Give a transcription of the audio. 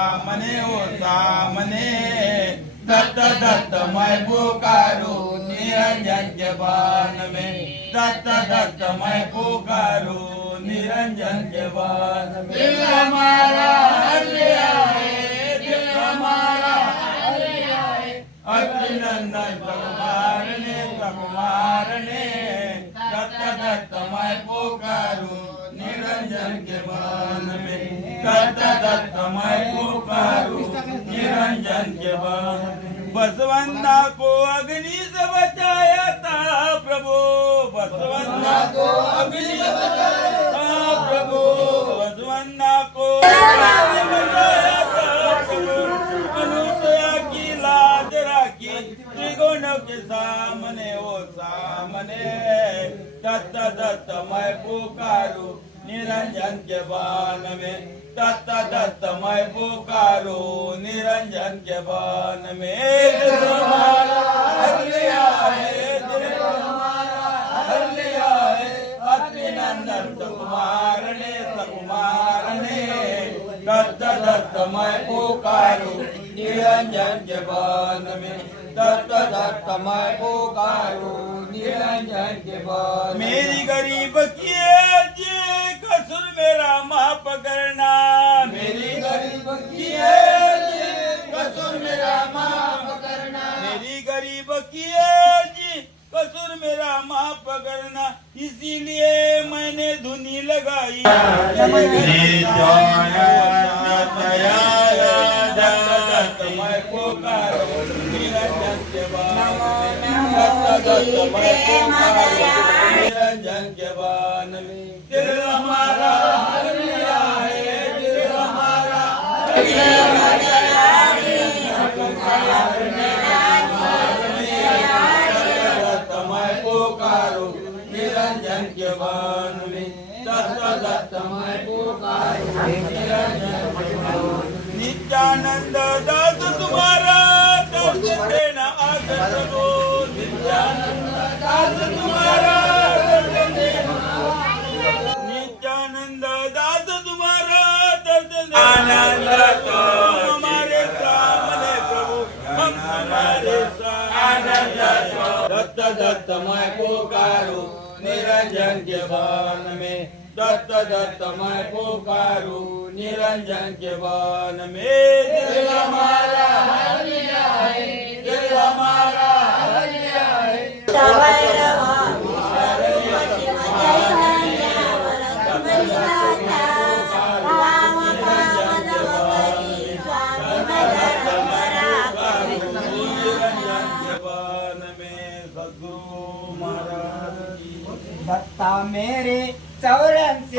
सामने ओ सामने दत्त दत्त मैं पुकारू निरंजन के बान में दत्त दत्त मैं पुकारू निरंजन के बान में दिल हमारा हर आए दिल हमारा हर आए अभिनंदन कुमार ने दत्त दत्त मैं पुकारू निरंजन के बान में दत्त दत्त मैं पुकारू निरंजन के बान बसवन्ना को अग्नि से बचाया था प्रभु बसवन्ना को अग्नि से बचाया था प्रभु बसवन्ना को अग्नि से बचाया था प्रभु मनुष्य की लाज राखी त्रिगुण के सामने ओ सामने दत्त दत्त मैं पुकारू निरंजन के बान में दत्त दत्त मैं पुकारू निरंजन के बान में दिल हमारा हर लिया है दिल हमारा हर लिया है अभिनंदन कुमार ने दत्त दत्त मैं पुकारू निरंजन के बान में दत्त दत्त मैं पुकारू निरंजन के बान मेरी गरीब की कसूर मेरा माफ करना मेरी गरीब की कसूर मेरा माफ करना मेरी गरीब की कसूर मेरा माफ करना इसीलिए मैंने धुनी लगाई मैं पुकारू निरंजन के बान निरंजन के बान में दिल हमारा हर लिया है दिल हमारा मैं पुकारू निरंजन के बान में दत्त दत्त मैं पुकारू नित्यानंद दास तुम्हारा दर्शन देना आदर को नित्यानंद दास तुम्हारा दर्शन देना नित्यानंद दास तुम्हारा दर्शन आनंद तो हमारे सामने प्रभु हम हमारे आनंद दत्त दत्त मैं पुकारू निरंजन के बान में दत्त दत्त मैं पुकारू निरंजन के बान में दिल हमारा हर लिया है दिल हमारा हर लिया है दत्ता मेरे चौरन से